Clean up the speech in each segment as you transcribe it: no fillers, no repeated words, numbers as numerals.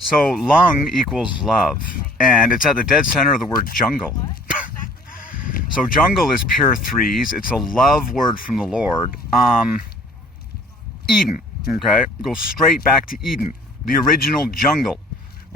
So lung equals love, and it's at the dead center of the word jungle. So jungle is pure threes. It's a love word from the Lord. Eden, okay? Goes straight back to Eden, the original jungle,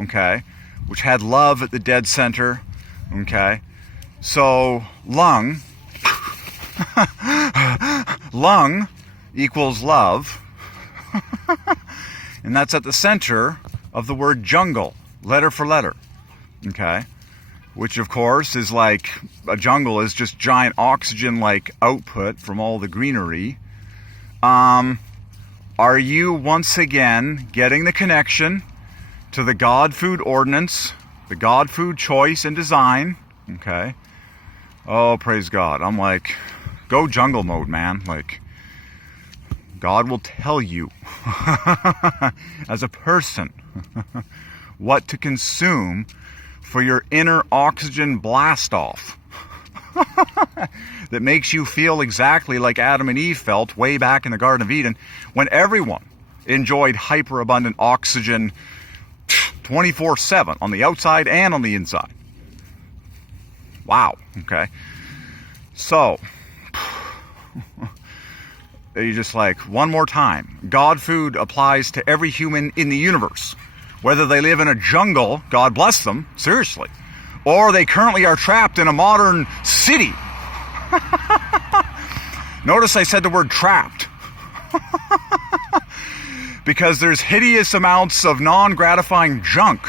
okay? Which had love at the dead center, okay? So lung, lung equals love, and that's at the center of the word jungle, letter for letter, okay? Which of course is like, a jungle is just giant oxygen-like output from all the greenery. Are you once again getting the connection to the God food ordinance, the God food choice and design? Okay. Oh, praise God. I'm like, go jungle mode, man. Like, God will tell you as a person what to consume for your inner oxygen blast off that makes you feel exactly like Adam and Eve felt way back in the Garden of Eden when everyone enjoyed hyperabundant oxygen 24/7 on the outside and on the inside. Wow. Okay. So, you just like, one more time, God food applies to every human in the universe. Whether they live in a jungle, God bless them, seriously, or they currently are trapped in a modern city. Notice I said the word trapped. Because there's hideous amounts of non-gratifying junk.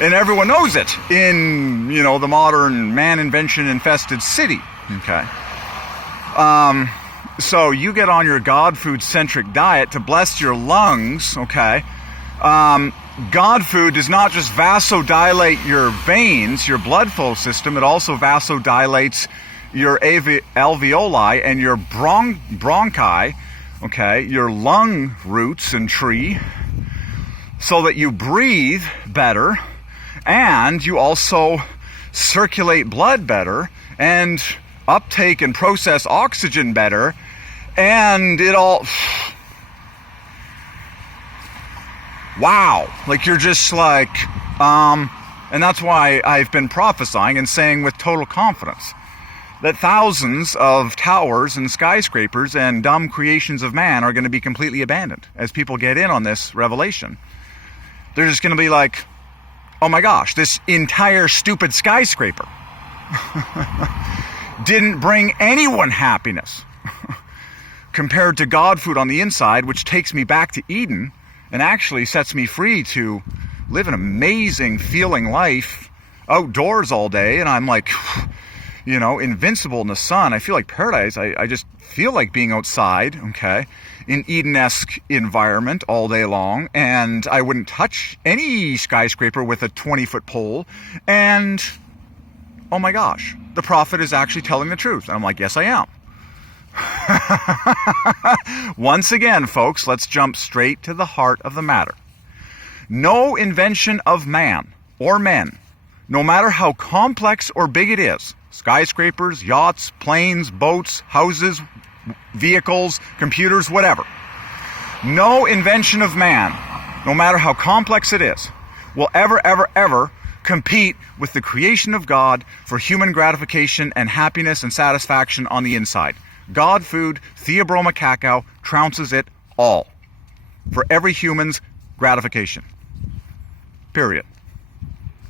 And everyone knows it in, the modern man-invention infested city. Okay. So you get on your God food-centric diet to bless your lungs, okay? God food does not just vasodilate your veins, your blood flow system, it also vasodilates your alveoli and your bronchi, okay, your lung roots and tree, so that you breathe better, and you also circulate blood better, and uptake and process oxygen better, and it all... Wow. Like, you're just like... and that's why I've been prophesying and saying with total confidence that thousands of towers and skyscrapers and dumb creations of man are going to be completely abandoned as people get in on this revelation. They're just going to be like, oh my gosh, this entire stupid skyscraper didn't bring anyone happiness compared to God food on the inside, which takes me back to Eden and actually sets me free to live an amazing feeling life outdoors all day. And I'm like, invincible in the sun. I feel like paradise. I just feel like being outside, okay, in Eden-esque environment all day long. And I wouldn't touch any skyscraper with a 20-foot pole. And, oh my gosh, the prophet is actually telling the truth. And I'm like, yes, I am. Once again, folks, let's jump straight to the heart of the matter. No invention of man or men, no matter how complex or big it is, skyscrapers, yachts, planes, boats, houses, vehicles, computers, whatever. No invention of man, no matter how complex it is, will ever compete with the creation of God for human gratification and happiness and satisfaction on the inside. God food, Theobroma cacao, trounces it all for every human's gratification. Period.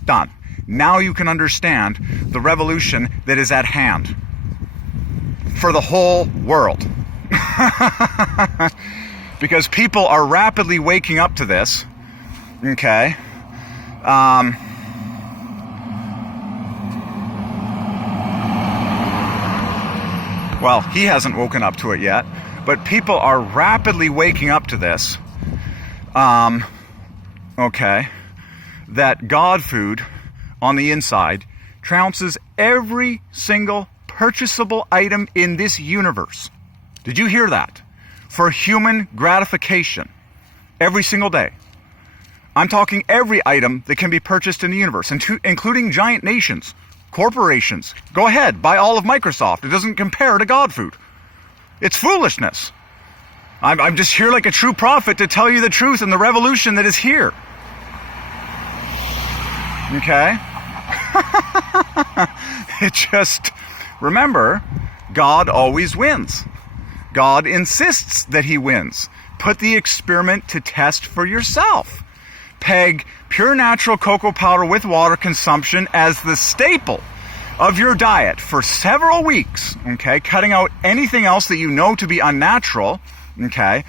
Done. Now you can understand the revolution that is at hand for the whole world. Because people are rapidly waking up to this, okay? Well, he hasn't woken up to it yet, but people are rapidly waking up to this, okay, that God food on the inside trounces every single purchasable item in this universe. Did you hear that? For human gratification, every single day. I'm talking every item that can be purchased in the universe, including giant nations, corporations. Go ahead, buy all of Microsoft. It doesn't compare to God food. It's foolishness. I'm just here like a true prophet to tell you the truth and the revolution that is here. Okay? Remember, God always wins. God insists that he wins. Put the experiment to test for yourself. Peg pure natural cocoa powder with water consumption as the staple of your diet for several weeks, okay? Cutting out anything else that you know to be unnatural, okay?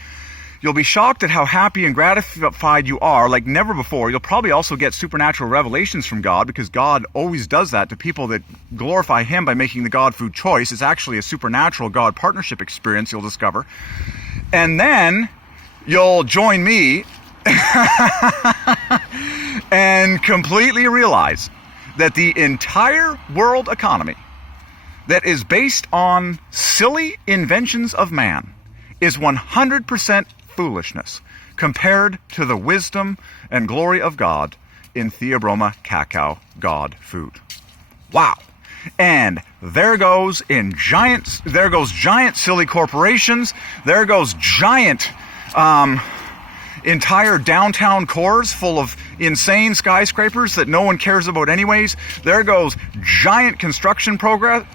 You'll be shocked at how happy and gratified you are like never before. You'll probably also get supernatural revelations from God, because God always does that to people that glorify him by making the God food choice. It's actually a supernatural God partnership experience, you'll discover. And then you'll join me and completely realize that the entire world economy that is based on silly inventions of man is 100% foolishness compared to the wisdom and glory of God in Theobroma cacao God food. Wow. And there goes giant silly corporations, there goes giant entire downtown cores full of insane skyscrapers that no one cares about anyways. There goes giant construction projects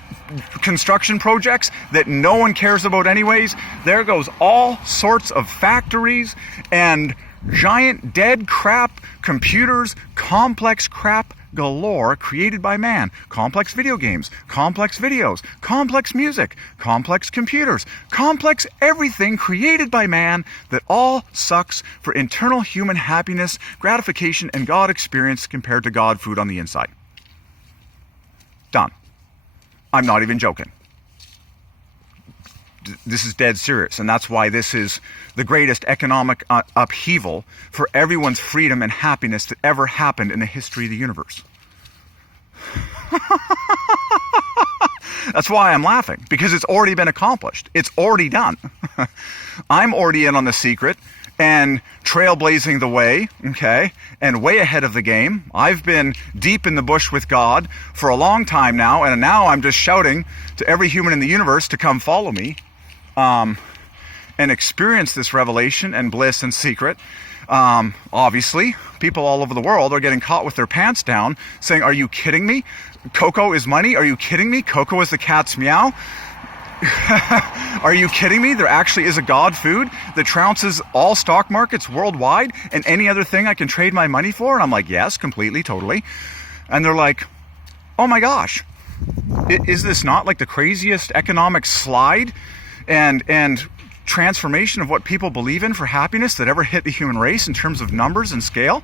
that no one cares about anyways. There goes all sorts of factories and giant dead crap computers, complex crap galore created by man. Complex video games, complex videos, complex music, complex computers, complex everything created by man that all sucks for internal human happiness, gratification, and God experience compared to God food on the inside. Done. I'm not even joking. This is dead serious, and that's why this is the greatest economic upheaval for everyone's freedom and happiness that ever happened in the history of the universe. That's why I'm laughing, because it's already been accomplished. It's already done. I'm already in on the secret and trailblazing the way, okay, and way ahead of the game. I've been deep in the bush with God for a long time now, and now I'm just shouting to every human in the universe to come follow me and experience this revelation and bliss and secret. Obviously, people all over the world are getting caught with their pants down, saying, "Are you kidding me? Cocoa is money? Are you kidding me? Cocoa is the cat's meow? Are you kidding me? There actually is a God food that trounces all stock markets worldwide and any other thing I can trade my money for?" And I'm like, yes, completely, totally. And they're like, oh my gosh, is this not like the craziest economic slide and transformation of what people believe in for happiness that ever hit the human race in terms of numbers and scale?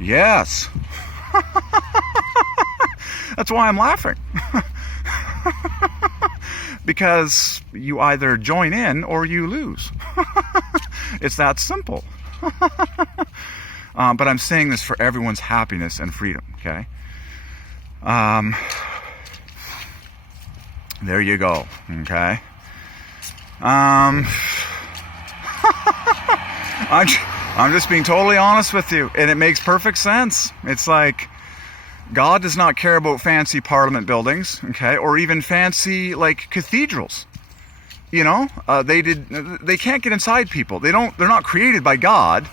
Yes. That's why I'm laughing. Because you either join in or you lose. It's that simple. But I'm saying this for everyone's happiness and freedom, okay? There you go, okay? I'm just being totally honest with you, and it makes perfect sense. It's like, God does not care about fancy parliament buildings, okay, or even fancy like cathedrals. You know, they can't get inside people. They're not created by God,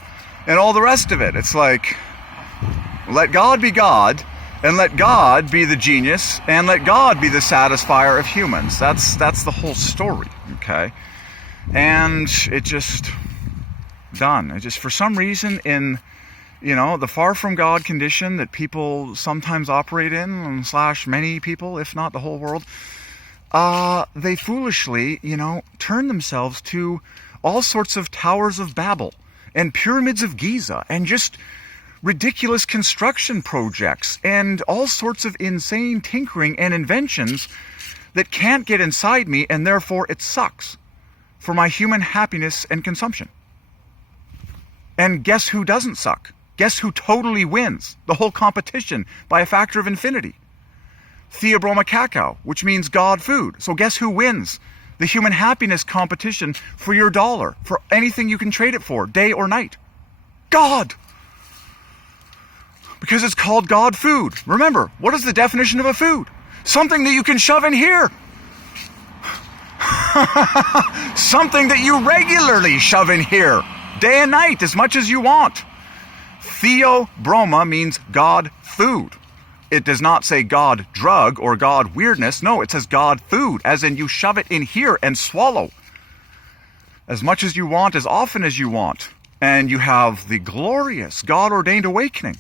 and all the rest of it. It's like, let God be God, and let God be the genius, and let God be the satisfier of humans. That's the whole story, okay? And it just done. It just, for some reason, in the far from God condition that people sometimes operate in, / many people, if not the whole world, they foolishly, turn themselves to all sorts of towers of Babel and pyramids of Giza and just ridiculous construction projects and all sorts of insane tinkering and inventions that can't get inside me, and therefore it sucks for my human happiness and consumption. And guess who doesn't suck? Guess who totally wins the whole competition by a factor of infinity? Theobroma cacao, which means God food. So guess who wins the human happiness competition for your dollar, for anything you can trade it for, day or night? God! Because it's called God food. Remember, what is the definition of a food? Something that you can shove in here. Something that you regularly shove in here, day and night, as much as you want. Theobroma means God food. It does not say God drug or God weirdness. No, it says God food, as in you shove it in here and swallow as much as you want, as often as you want. And you have the glorious God-ordained awakening.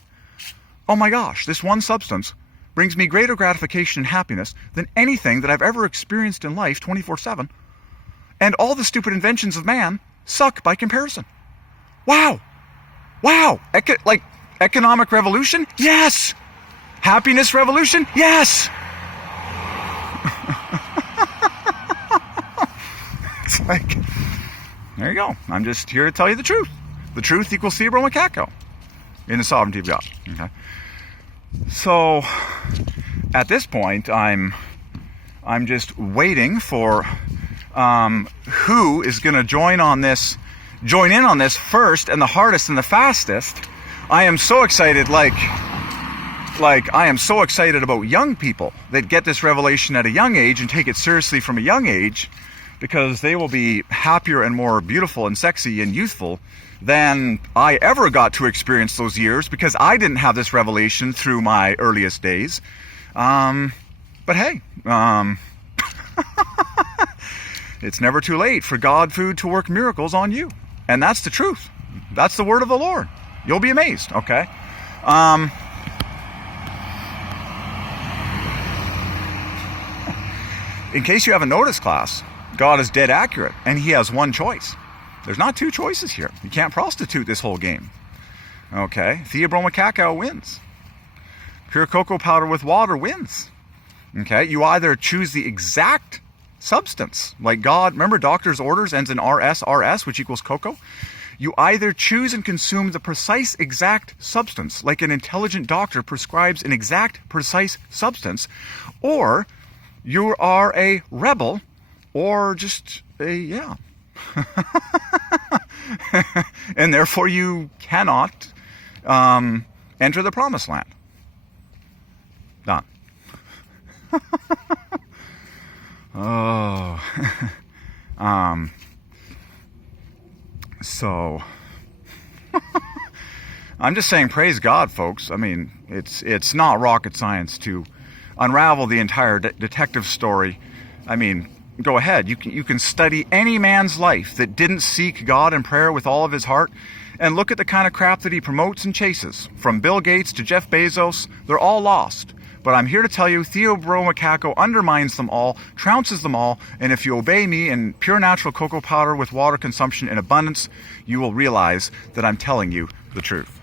Oh my gosh, this one substance brings me greater gratification and happiness than anything that I've ever experienced in life 24/7. And all the stupid inventions of man suck by comparison. Wow. Wow. Like economic revolution? Yes. Happiness revolution? Yes. It's like, there you go. I'm just here to tell you the truth. The truth equals theobroma cacao in the sovereignty of God. Okay. So at this point, I'm just waiting for who is going to join in on this first and the hardest and the fastest. I am so excited, like I am so excited about young people that get this revelation at a young age and take it seriously from a young age, because they will be happier and more beautiful and sexy and youthful than I ever got to experience those years, because I didn't have this revelation through my earliest days. But hey, it's never too late for God food to work miracles on you. And that's the truth. That's the word of the Lord. You'll be amazed, okay? In case you haven't noticed, class, God is dead accurate, and he has one choice. There's not two choices here. You can't prostitute this whole game. Okay? Theobroma cacao wins. Pure cocoa powder with water wins. Okay? You either choose the exact substance, like God, remember doctor's orders ends in RS, which equals cocoa. You either choose and consume the precise exact substance, like an intelligent doctor prescribes an exact precise substance, or you are a rebel, or just a, and therefore you cannot enter the promised land. Done. Oh. So I'm just saying, praise God, folks. I mean, it's not rocket science to unravel the entire detective story. I mean, go ahead. You can study any man's life that didn't seek God in prayer with all of his heart, and look at the kind of crap that he promotes and chases. From Bill Gates to Jeff Bezos, they're all lost. But I'm here to tell you, theobroma cacao undermines them all, trounces them all, and if you obey me in pure natural cocoa powder with water consumption in abundance, you will realize that I'm telling you the truth.